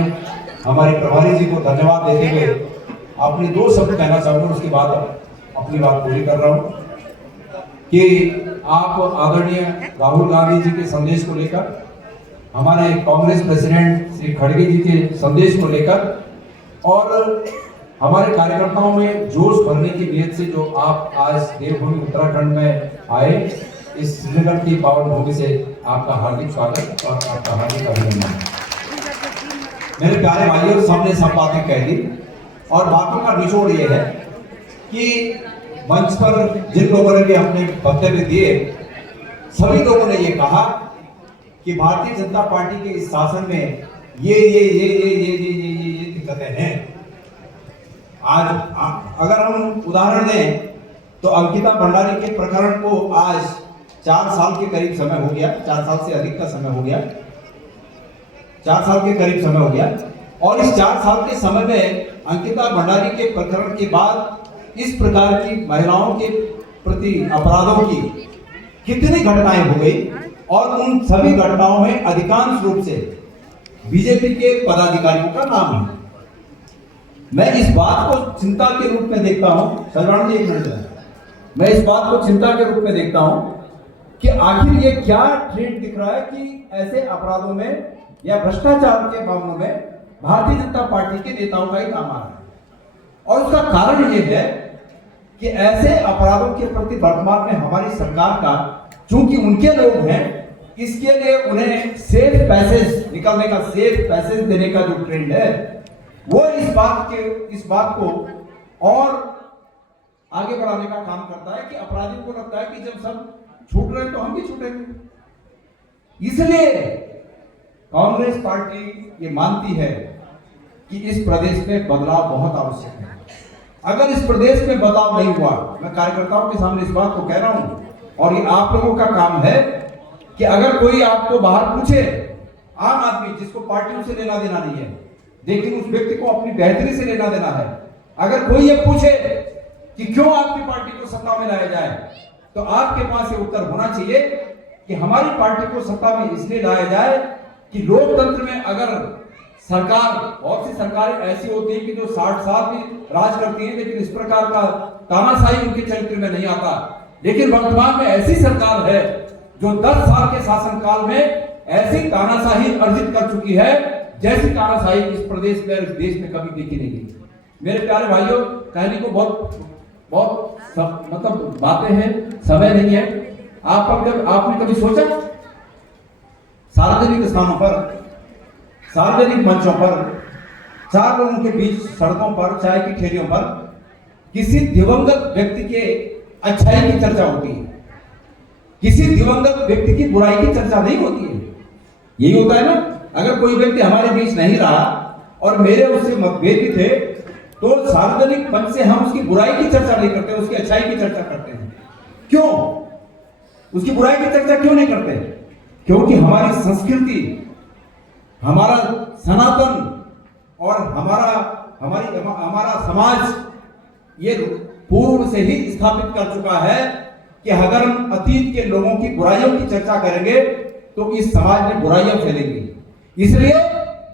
हमारे प्रभारी जी को धन्यवाद देते हुए अपनी 2 शब्द कहना चाहूंगा, उसके बाद अपनी बात पूरी कर रहा हूं कि आप आदरणीय राहुल गांधी जी के संदेश को लेकर, हमारे कांग्रेस प्रेसिडेंट श्री खड़गे जी के संदेश को लेकर और हमारे कार्यकर्ताओं में जोश भरने की नीयत से जो आप आज देवभूमि उत्तराखंड में आए, इस श्रीनगर की पावन भूमि से आपका हार्दिक स्वागत और आपका हार्दिक अभिनंदन। मेरे प्यारे भाइयों, सामने सब बातें कह दी और बातों का निचोड़ ये है कि मंच पर जिन लोगों ने भी अपने वक्तव्य दिए, सभी लोगों ने ये कहा कि भारतीय जनता पार्टी के इस शासन में ये दिक्कतें हैं। आज अगर हम उदाहरण दें तो अंकिता भंडारी के प्रकरण को आज 4 साल के करीब समय हो गया, 4 साल से अधिक का समय हो गया, 4 साल के करीब समय हो गया। और इस 4 साल के समय में अंकिता भंडारी के प्रकरण के बाद इस प्रकार की महिलाओं के प्रति अपराधों की कितनी घटनाएं हो गई और उन सभी घटनाओं में अधिकांश रूप से बीजेपी के पदाधिकारियों का नाम है। मैं इस बात को चिंता के रूप में देखता हूं, सरवाण जी एक मिनट, मैं इस बात को चिंता के रूप में देखता हूं कि आखिर ये क्या ट्रेंड दिख रहा है कि ऐसे अपराधों में या भ्रष्टाचार के मामलों में भारतीय जनता पार्टी के नेताओं का ही नाम आ रहा है। और उसका कारण ये है कि ऐसे अपराधों के प्रति वर्तमान में हमारी सरकार का, चूंकि उनके लोग हैं, इसके लिए उन्हें सेफ पैसेज निकलने का, सेफ पैसेज देने का जो ट्रेंड है, वो इस बात को और आगे बढ़ाने का काम करता है कि अपराधियों को लगता है कि जब सब छूट रहे हैं तो हम भी छूटेंगे। इसलिए कांग्रेस पार्टी ये मानती है कि इस प्रदेश में बदलाव बहुत आवश्यक है। अगर इस प्रदेश में बदलाव नहीं हुआ, मैं कार्यकर्ताओं के सामने इस बात को कह रहा हूं और ये आप लोगों का काम है कि अगर कोई आपको बाहर पूछे, आम आदमी जिसको पार्टियों से लेना देना नहीं है, लेकिन उस व्यक्ति को अपनी बेहतरी से लेना देना है, अगर कोई ये पूछे कि क्यों आपकी पार्टी को सत्ता में लाया जाए, तो आपके पास ये उत्तर होना चाहिए कि हमारी पार्टी को सत्ता में इसलिए लाया जाए कि लोकतंत्र में अगर सरकार, बहुत सी सरकारें ऐसी होती हैं कि जो 60 साल भी राज करती हैं, लेकिन इस प्रकार का तानाशाही उनके चरित्र में नहीं आता। लेकिन वर्तमान में ऐसी सरकार है जो 10 साल के शासनकाल में ऐसी तानाशाही अर्जित कर चुकी है जैसी तानाशाही इस प्रदेश में, इस देश में कभी देखी नहीं गई। मेरे प्यारे भाइयों, कहने को बहुत मतलब बातें हैं, समय नहीं है। आपने कभी सोचा सार्वजनिक स्थानों पर, सार्वजनिक मंचों पर, 4 लोगों के बीच सड़कों पर, चाय की ठेलियों पर किसी दिवंगत व्यक्ति के अच्छाई की चर्चा होती है, किसी दिवंगत व्यक्ति की बुराई की चर्चा नहीं होती है? यही होता है ना। अगर कोई व्यक्ति हमारे बीच नहीं रहा और मेरे उससे मतभेद भी थे, तो सार्वजनिक मंच से हम उसकी बुराई की चर्चा नहीं करते, उसकी अच्छाई की चर्चा करते हैं। क्यों? उसकी बुराई की चर्चा क्यों नहीं करते? क्योंकि हमारी संस्कृति, हमारा सनातन और हमारा समाज ये पूर्व से ही स्थापित कर चुका है कि अगर हम अतीत के लोगों की बुराइयों की चर्चा करेंगे तो इस समाज में बुराइयां फैलेंगी। इसलिए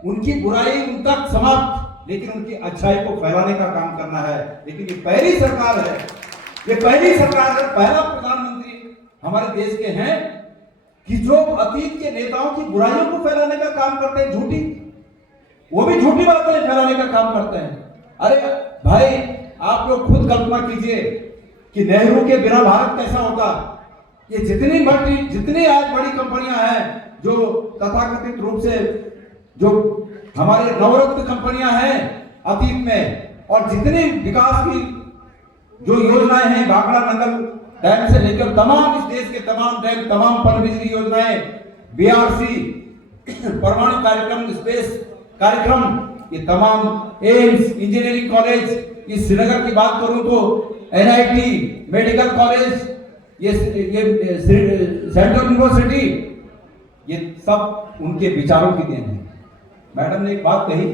उनकी बुराई उन तक समाप्त, लेकिन उनकी अच्छाई को फैलाने का काम करना है। लेकिन ये पहली सरकार है, ये पहली सरकार है, पहला प्रधानमंत्री हमारे देश के हैं कि जो अतीत के नेताओं की बुराइयों को फैलाने का काम करते हैं, झूठी, वो भी झूठी बातें फैलाने का काम करते हैं। अरे भाई, आप लोग खुद कल्पना कीजिए कि नेहरू के बिना भारत कैसा होता। ये जितनी आज बड़ी कंपनियां हैं जो तथाकथित रूप से जो हमारे नवरत्न कंपनियां हैं अतीत में, और जितने विकास की जो योजनाएं हैं, भाखड़ा नंगल डैम से लेकर तमाम इस देश के तमाम डैम, तमाम पनबिजली योजनाएं, बीआरसी, परमाणु कार्यक्रम, स्पेस कार्यक्रम, ये तमाम एम्स, इंजीनियरिंग कॉलेज, इस श्रीनगर की बात करूं तो एनआईटी, मेडिकल कॉलेज, ये सेंट्रल यूनिवर्सिटी, ये सब उनके विचारों की देन है। मैडम ने एक बात कही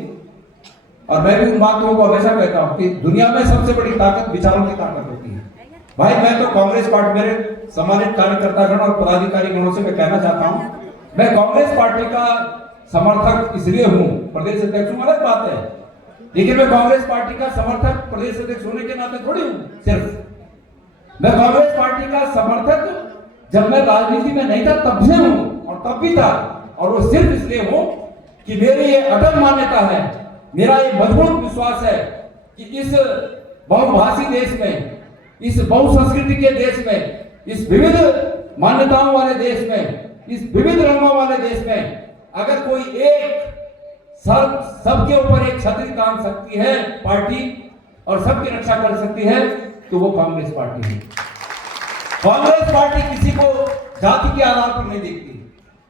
और मैं भी उन बातों को हमेशा कहता हूं कि दुनिया में सबसे बड़ी ताकत विचारों की ताकत होती है। भाई, मैं तो कांग्रेस पार्टी, मेरे सम्मानित कार्यकर्तागण और पदाधिकारी गणों से मैं कहना चाहता हूं, मैं कांग्रेस पार्टी का समर्थक इसलिए हूं, प्रदेश अध्यक्ष हूं अलग बात है, लेकिन मैं कांग्रेस पार्टी का समर्थक प्रदेश अध्यक्ष होने के नाते थोड़ी हूं। सिर्फ मैं कांग्रेस पार्टी का समर्थक जब मैं राजनीति में नहीं था तब से हूं और तब भी था, और वो सिर्फ इसलिए हूं कि मेरी ये अटल मान्यता है, मेरा ये मजबूत विश्वास है कि इस बहुभाषी देश में, इस बहुसंस्कृति के देश में, इस विविध मान्यताओं वाले देश में, इस विविध रंगों वाले देश में अगर कोई एक सबके ऊपर एक छतरी तान सकती है पार्टी और सबकी रक्षा कर सकती है तो वो कांग्रेस पार्टी है। कांग्रेस पार्टी किसी को जाति के आधार पर नहीं देखती,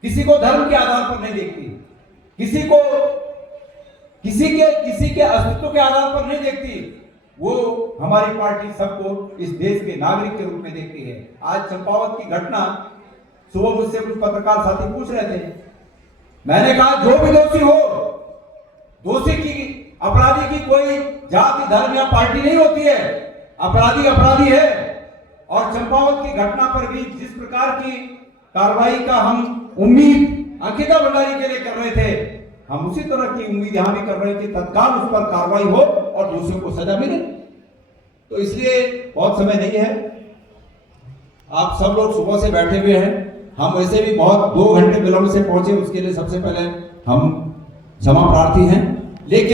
किसी को धर्म के आधार पर नहीं देखती, किसी को किसी के अस्तित्व के आधार पर नहीं देखती। वो हमारी पार्टी सबको इस देश के नागरिक के रूप में देखती है। आज चंपावत की घटना, सुबह मुझसे कुछ पत्रकार साथी पूछ रहे थे, मैंने कहा जो भी दोषी हो, दोषी की अपराधी की कोई जाति धर्म या पार्टी नहीं होती है, अपराधी अपराधी है। और चंपावत की घटना पर भी जिस प्रकार की कार्रवाई का हम उम्मीद अंकिता भंडारी के लिए कर रहे थे, हम उसी तरह की उम्मीद यहां भी कर रहे थे, तत्काल उस पर कार्रवाई हो और दोषियों को सजा मिले। तो इसलिए बहुत समय नहीं है, आप सब लोग सुबह से बैठे हुए हैं, हम वैसे भी बहुत 2 घंटे विलंब से पहुंचे, उसके लिए सबसे पहले हम क्षमा प्रार्थी हैं, लेकिन